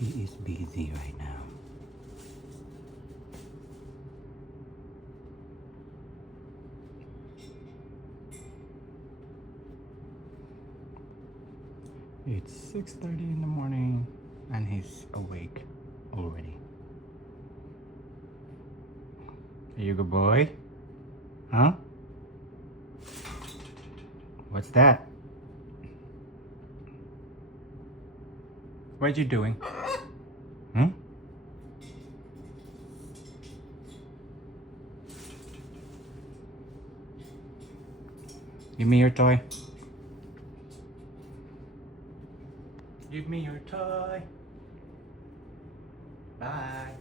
He is busy right now. It's 6:30 in the morning and he's awake already. Are you a good boy? Huh? What's that? What you doing? Hmm? Give me your toy. Give me your toy. Bye.